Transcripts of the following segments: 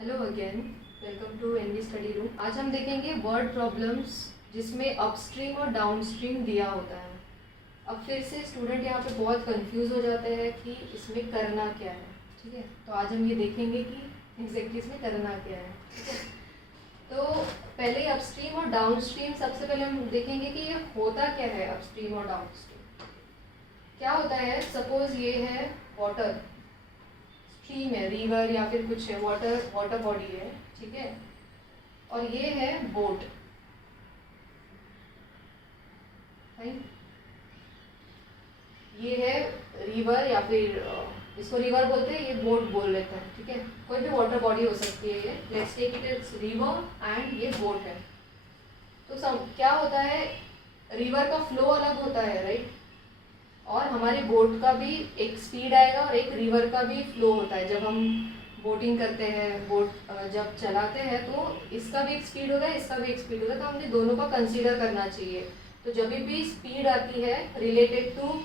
Hello again, welcome to NV study room. आज हम देखेंगे वर्ड प्रॉब्लम्स जिसमें अपस्ट्रीम और डाउनस्ट्रीम दिया होता है। अब फिर से स्टूडेंट यहाँ पे बहुत कंफ्यूज हो जाते हैं कि इसमें करना क्या है। ठीक है, तो आज हम ये देखेंगे कि एग्जैक्टली इसमें करना क्या है। ठीक है, तो पहले अपस्ट्रीम और डाउनस्ट्रीम सबसे पहले हम देखेंगे कि ये होता क्या है। अपस्ट्रीम और डाउनस्ट्रीम क्या होता है। सपोज ये है वाटर, स्ट्रीम है, रिवर या फिर कुछ है, वाटर बॉडी है। ठीक है, और ये है बोट। ये है रिवर या फिर इसको रिवर बोलते हैं, ये बोट बोल लेते हैं। ठीक है, कोई भी वाटर बॉडी हो सकती है ये। Let's take it is river and ये बोट है। तो क्या होता है, रिवर का फ्लो अलग होता है, राइट। और हमारे बोट का भी एक स्पीड आएगा और एक रिवर का भी फ्लो होता है। जब हम बोटिंग करते हैं, बोट जब चलाते हैं, तो इसका भी एक स्पीड होता है, इसका भी एक स्पीड होता है। तो हमने दोनों का कंसीडर करना चाहिए। तो जब भी स्पीड आती है रिलेटेड टू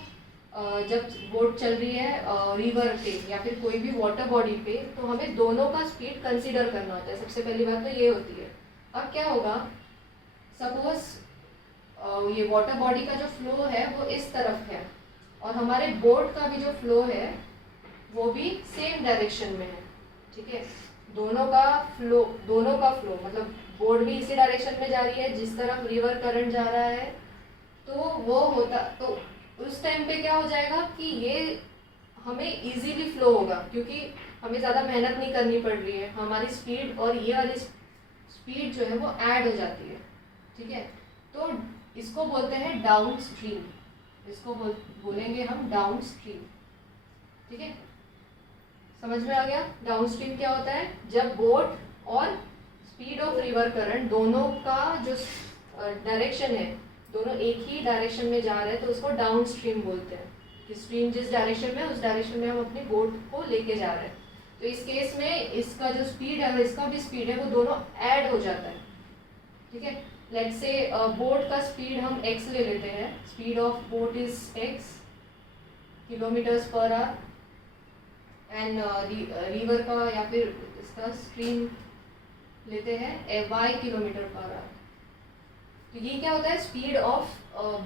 जब बोट चल रही है रिवर पे या फिर कोई भी वाटर बॉडी पे, तो हमें दोनों का स्पीड कंसीडर करना होता है। सबसे पहली बात तो ये होती है। अब क्या होगा, सपोज ये वाटर बॉडी का जो फ्लो है वो इस तरफ है और हमारे बोट का भी जो फ्लो है वो भी सेम डायरेक्शन में है। ठीक है, दोनों का फ्लो मतलब बोट भी इसी डायरेक्शन में जा रही है जिस तरफ रिवर करंट जा रहा है। तो वो होता, तो उस टाइम पे क्या हो जाएगा कि ये हमें इजीली फ्लो होगा, क्योंकि हमें ज़्यादा मेहनत नहीं करनी पड़ रही है। हमारी स्पीड और ये वाली स्पीड जो है वो ऐड हो जाती है। ठीक है, तो इसको बोलते हैं डाउन स्ट्रीम। इसको बोलेंगे हम डाउन स्ट्रीम। ठीक है, समझ में आ गया। डाउन स्ट्रीम क्या होता है, जब बोट और स्पीड ऑफ रिवर करंट दोनों का जो डायरेक्शन है, दोनों एक ही डायरेक्शन में जा रहे हैं, तो उसको डाउन स्ट्रीम बोलते हैं। कि स्ट्रीम जिस डायरेक्शन में, उस डायरेक्शन में हम अपनी बोट को लेके जा रहे हैं। तो इस केस में इसका जो स्पीड है और इसका भी स्पीड है, वो दोनों ऐड हो जाता है। ठीक है, लेट्स से बोट का स्पीड हम x ले लेते हैं। Speed of boat is x kilometres per hour, and river का या फिर इसका स्ट्रीम लेते हैं y किलोमीटर पर आवर। तो ये क्या होता है, speed of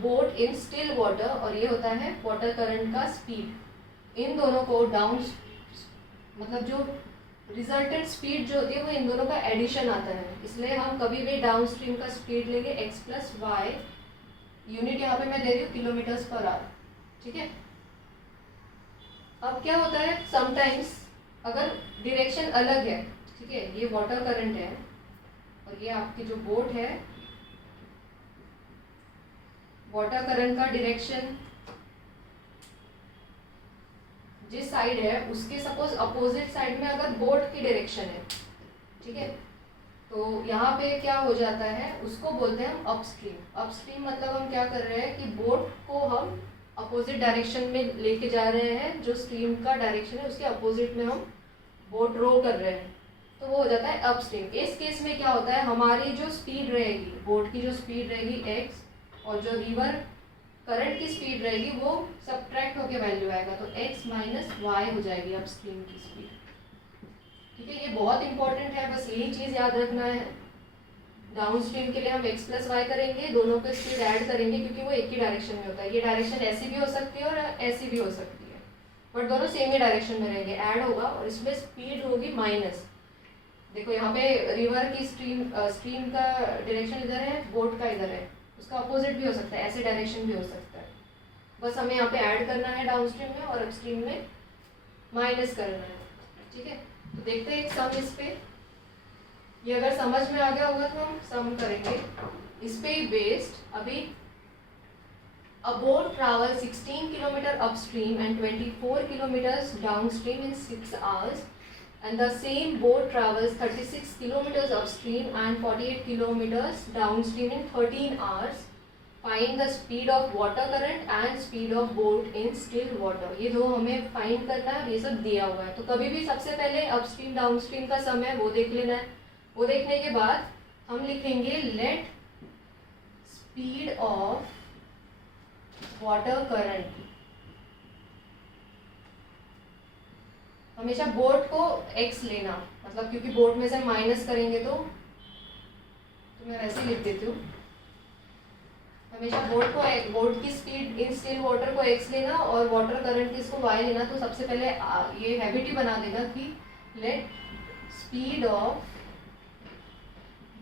boat in still water, और ये होता है वाटर करंट का स्पीड। इन दोनों को डाउन, मतलब जो रिजल्टेंट स्पीड जो होती है वो इन दोनों का एडिशन आता है। इसलिए हम कभी भी डाउन स्ट्रीम का स्पीड लेंगे x प्लस वाई, यूनिट यहाँ पे मैं दे रही हूँ किलोमीटर्स पर आवर। ठीक है, अब क्या होता है, समटाइम्स अगर डायरेक्शन अलग है, ठीक है, ये वाटर करंट है और ये आपकी जो बोट है, वाटर करंट का डायरेक्शन जिस साइड है उसके सपोज अपोजिट साइड में अगर बोट की डायरेक्शन है, ठीक है, तो यहाँ पे क्या हो जाता है, उसको बोलते हैं हम अपस्ट्रीम। अपस्ट्रीम मतलब हम क्या कर रहे हैं कि बोट को हम अपोजिट डायरेक्शन में लेके जा रहे हैं। जो स्ट्रीम का डायरेक्शन है उसके अपोजिट में हम बोट रो कर रहे हैं, तो वो हो जाता है अपस्ट्रीम। इस केस में क्या होता है, हमारी जो स्पीड रहेगी, बोट की जो स्पीड रहेगी x, और जो रिवर करंट की स्पीड रहेगी वो सब्ट्रैक्ट होके वैल्यू आएगा, तो x माइनस वाई हो जाएगी अपस्ट्रीम की स्पीड। ठीक है, ये बहुत इंपॉर्टेंट है, बस यही चीज़ याद रखना है। डाउन स्ट्रीम के लिए हम x प्लस वाई करेंगे, दोनों को स्पीड ऐड करेंगे, क्योंकि वो एक ही डायरेक्शन में होता है। ये डायरेक्शन ऐसी भी हो सकती है और ऐसी भी हो सकती है, बट दोनों सेम ही डायरेक्शन में रहेंगे, ऐड होगा, और इसमें स्पीड होगी माइनस। देखो यहाँ पे रिवर की स्ट्रीम का डायरेक्शन इधर है, बोट का इधर है, उसका अपोजिट भी हो सकता है, ऐसे डायरेक्शन भी हो सकता है। बस हमें यहाँ पे ऐड करना है डाउन स्ट्रीम में, और अपस्ट्रीम में माइनस करना है। ठीक है, तो देखते हैं एक सम इस पे। ये अगर समझ में आ गया होगा तो हम सम करेंगे इस पे ही बेस्ड। अभी a boat travels 16 kilometer upstream and 24 kilometers downstream in 6 hours, and the same boat travels 36 kilometers upstream and 48 kilometers downstream in 13 hours. Find the speed of water current and speed of boat in still water. ये दो हमें find करना है, ये सब दिया हुआ है। तो कभी भी सबसे पहले अपस्ट्रीम डाउनस्ट्रीम का सम है वो देख लेना है। वो देखने के बाद हम लिखेंगे let speed of water current हमेशा बोट को x लेना, मतलब क्योंकि बोट में से माइनस करेंगे तो मैं वैसे ही लिख देती हूँ। हमेशा बोट की स्पीड इन स्टिल वाटर को x लेना और वाटर करंट की इसको y लेना। तो सबसे पहले ये हैबिट ही बना देगा कि लेट स्पीड ऑफ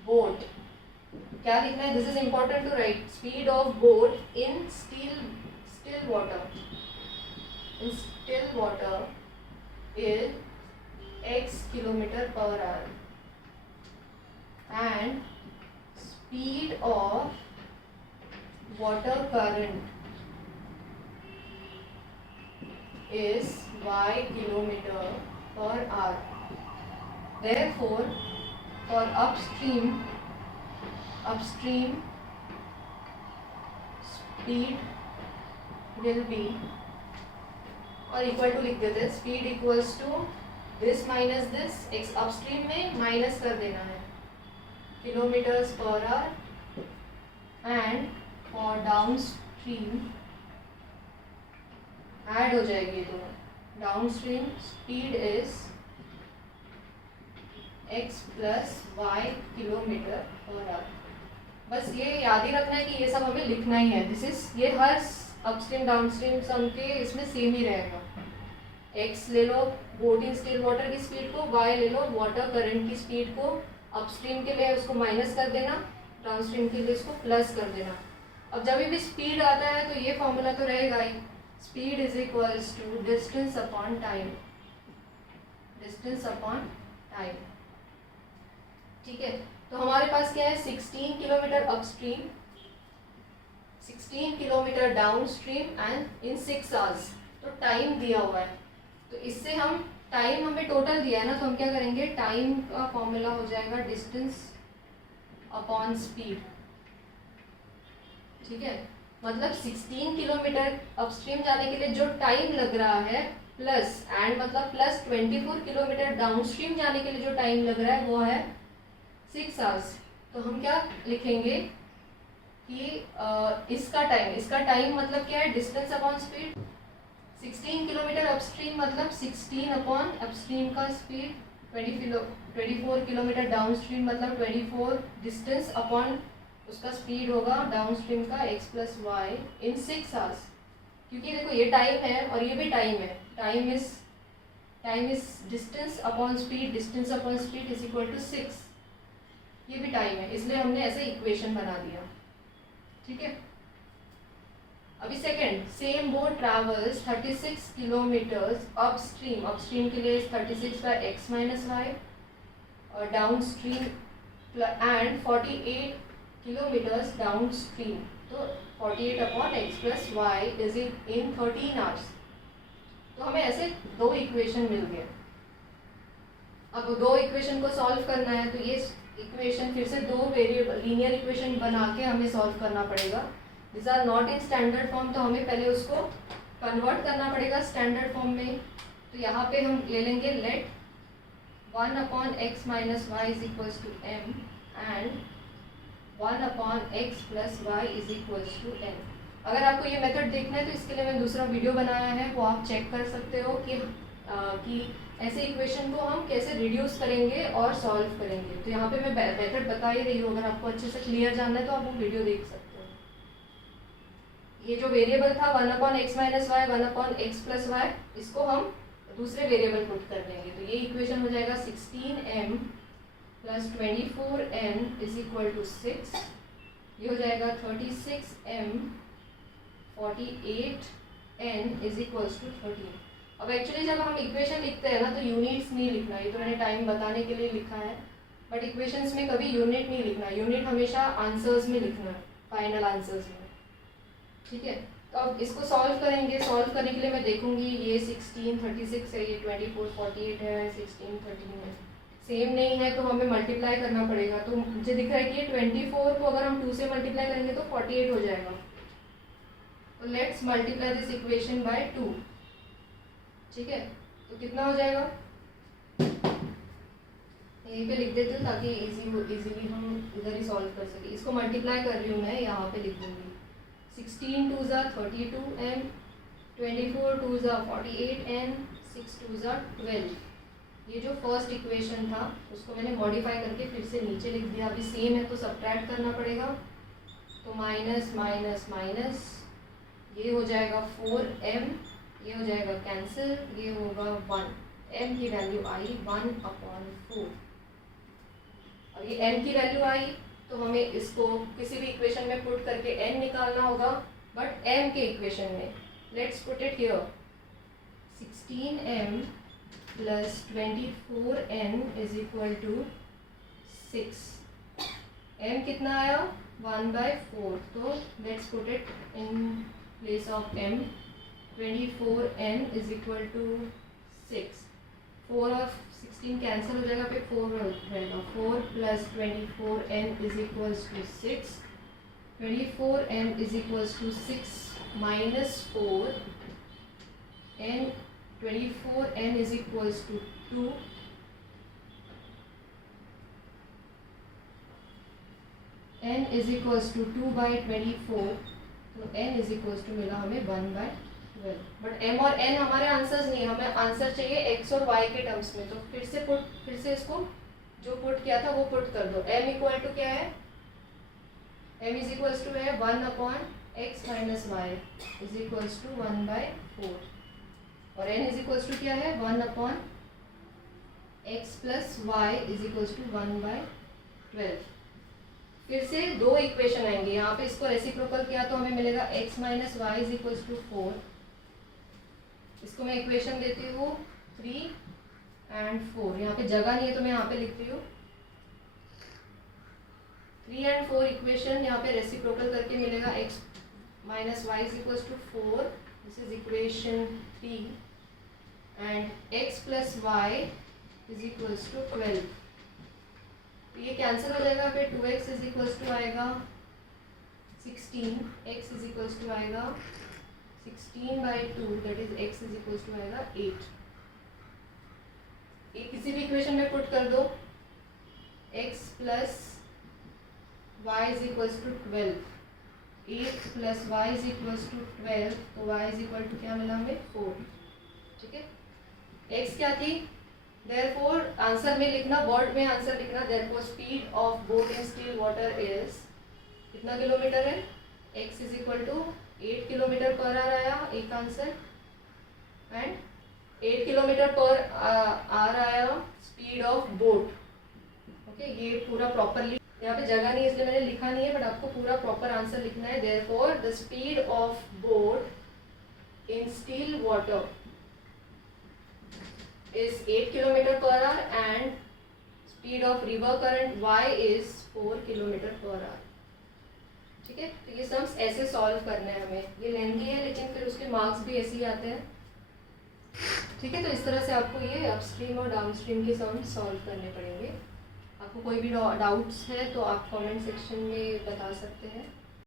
बोट, क्या लिखना है, this is important to write, speed of boat in still water is x km/h and speed of water current is y km/h. Therefore, for upstream speed will be, और equal to लिख देते हैं, speed equals to this minus this, x upstream में minus कर देना है km/h and for downstream add हो जाएगी दोनों, downstream speed is x + y km/h। बस ये याद ही रखना है कि ये सब हमें लिखना ही है। दिस इज, ये हर अपस्ट्रीम डाउनस्ट्रीम सम के इसमें सेम ही रहेगा। x ले लो बोट इन स्टिल वाटर की स्पीड को, y ले लो वाटर करंट की स्पीड को, अपस्ट्रीम के लिए उसको माइनस कर देना, डाउनस्ट्रीम के लिए उसको प्लस कर देना। अब जब भी स्पीड आता है तो ये फॉर्मूला तो रहेगा ही, speed is equals to distance upon time, ठीक है। तो हमारे पास क्या है, 16 kilometre upstream, 16 kilometre downstream and in 6 hours. तो टाइम दिया हुआ है, तो इससे हम टाइम हमें टोटल दिया है ना, तो हम क्या करेंगे, टाइम का फॉर्मूला हो जाएगा डिस्टेंस अपॉन स्पीड, ठीक है। मतलब 16 किलोमीटर अपस्ट्रीम जाने के लिए जो टाइम लग रहा है प्लस एंड मतलब प्लस 24 किलोमीटर डाउनस्ट्रीम जाने के लिए जो टाइम लग रहा है वो है 6 आवर्स। तो हम क्या लिखेंगे कि इसका टाइम मतलब क्या है, distance upon speed. 16 kilometre upstream मतलब 16 अपॉन अपस्ट्रीम का स्पीड, 24 किलोमीटर डाउनस्ट्रीम मतलब 24 डिस्टेंस अपॉन उसका स्पीड होगा डाउनस्ट्रीम का x + y इन 6 आवर्स। क्योंकि देखो ये टाइम है और ये भी टाइम है, time is distance upon speed is equal to 6, ये भी टाइम है, इसलिए हमने ऐसे इक्वेशन बना दिया, ठीक है। अभी second, same boat travels 36 kilometres upstream के लिए 36 का x - y और डाउनस्ट्रीम एंड 48 किलोमीटर्स डाउनस्ट्रीम, तो 48 upon x + y is in 13 hours. तो हमें ऐसे दो इक्वेशन मिल गए। अब दो इक्वेशन को सॉल्व करना है तो ये इक्वेशन फिर से दो वेरिएबल लीनियर इक्वेशन बना के हमें सॉल्व करना पड़ेगा। This are not in standard form, तो हमें पहले उसको कन्वर्ट करना पड़ेगा स्टैंडर्ड फॉर्म में। तो यहाँ पे हम ले लेंगे let 1 upon x - y is equals to m and 1 upon x + y is equals to n। अगर आपको ये मेथड देखना है तो इसके लिए मैं दूसरा वीडियो बनाया है, वो आप चेक कर सकते हो कि ऐसे इक्वेशन को हम कैसे रिड्यूस करेंगे और सॉल्व करेंगे। तो यहाँ पे मैं मेथड बता ही रही हूँ, अगर आपको अच्छे से क्लियर जानना है तो आप वो वीडियो देख सकते हो। ये जो वेरिएबल था 1 upon x - y 1 upon x + y, इसको हम दूसरे वेरिएबल पुट कर देंगे। तो ये इक्वेशन हो जाएगा 16m + 24n is equal to 6, ये हो जाएगा 36m 48n is equals to 13। अब एक्चुअली जब हम इक्वेशन लिखते हैं ना तो यूनिट्स नहीं लिखना, ये तो मैंने टाइम बताने के लिए लिखा है, बट इक्वेशंस में कभी यूनिट नहीं लिखना, यूनिट हमेशा आंसर्स में लिखना है, फाइनल आंसर्स में, ठीक है। तो अब इसको सॉल्व करेंगे, सॉल्व करने के लिए मैं देखूंगी ये 16 36 है, ये 24 48 है, 16 13 है, सेम नहीं है तो हमें मल्टीप्लाई करना पड़ेगा। तो मुझे दिख रहा है कि 24 को अगर हम 2 से मल्टीप्लाई करेंगे तो 48 हो जाएगा। तो let's multiply this equation by 2, ठीक है। तो कितना हो जाएगा, यहीं पे लिख देती हूँ ताकि इजीली हम इधर ही सॉल्व कर सके। इसको मल्टीप्लाई कर रही हूँ मैं, यहाँ पे लिख दूँगी 16 2 * 32n, 24 2 * 48n, 6 2 12। ये जो फर्स्ट इक्वेशन था उसको मैंने मॉडिफाई करके फिर से नीचे लिख दिया। अभी सेम है तो सब्ट्रैक्ट करना पड़ेगा, तो माइनस माइनस माइनस, ये हो जाएगा 4m, ये हो जाएगा कैंसिल, ये होगा 1, m की वैल्यू आई 1/4। अब ये m की वैल्यू आई तो हमें इसको किसी भी इक्वेशन में पुट करके n निकालना होगा, बट m के इक्वेशन में let's put it here. 16m plus 24n is equal to 6। m कितना आया 1/4, तो let's put it in place of m। 24n is equal to 6। 4 और 16 कैंसिल हो जाएगा, फिर 4 रहेगा। 4 plus 24n is equals to 6। 24n is equals to 6 minus 4, n 24n is equals to 2। n is equals to 2/24, तो n is equals to मिला हमें 1/12। But m और n हमारे आंसर्स नहीं है, हमें आंसर चाहिए x और y के टर्म्स में। तो फिर से इसको जो पुट किया था वो पुट कर दो। m इक्वल टू क्या है, m इज इक्वल्स टू है 1/x minus y is equals to 1/4, और n इज इक्वल्स टू क्या है 1/x plus y is equals to 1/12। फिर से दो इक्वेशन आएंगे, यहाँ पे इसको रेसिप्रोकल किया तो हमें मिलेगा x minus y is equals to 4। इसको मैं इक्वेशन देती हूँ 3 and 4। यहाँ पे जगह नहीं है तो मैं यहाँ पे लिखती हूँ 3 and 4 इक्वेशन। यहाँ पे रेसिप्रोकल करके मिलेगा x minus y is equals to 4, this is equation 3, and x plus y is equals to 12। तो ये कैंसिल हो जाएगा, फिर 2x इज इक्वल्स टू आएगा 16, x इज इक्वल्स टू आएगा 16/2, that is x is equals to आएगा 8। ये किसी भी इक्वेशन में पुट कर दो, x plus y is equals to 12, 8 plus y is equals to 12, तो y इज इक्वल टू क्या मिला हमें 4। ठीक है, x क्या थी, देयरफॉर आंसर में लिखना, वर्ड में आंसर लिखना, therefore speed of boat in still water is कितना किलोमीटर है, x is equal to 8 kilometre per hour आया एक answer, and 8 kilometre per hour आया स्पीड ऑफ बोट। ओके, ये पूरा प्रॉपरली, यहाँ पे जगह नहीं है इसलिए मैंने लिखा नहीं है, बट आपको पूरा प्रॉपर आंसर लिखना है। Therefore the speed of boat in still water is 8 km per hour and speed of river current y is 4 km per hour। ठीक है, तो ये सम्स ऐसे सॉल्व करने हैं हमें। ये लेंथी है लेकिन फिर उसके मार्क्स भी ऐसे ही आते हैं। ठीक है, तो इस तरह से आपको ये अपस्ट्रीम और डाउनस्ट्रीम के सम्स सॉल्व करने पड़ेंगे। आपको कोई भी डाउट्स है तो आप कमेंट सेक्शन में बता सकते हैं।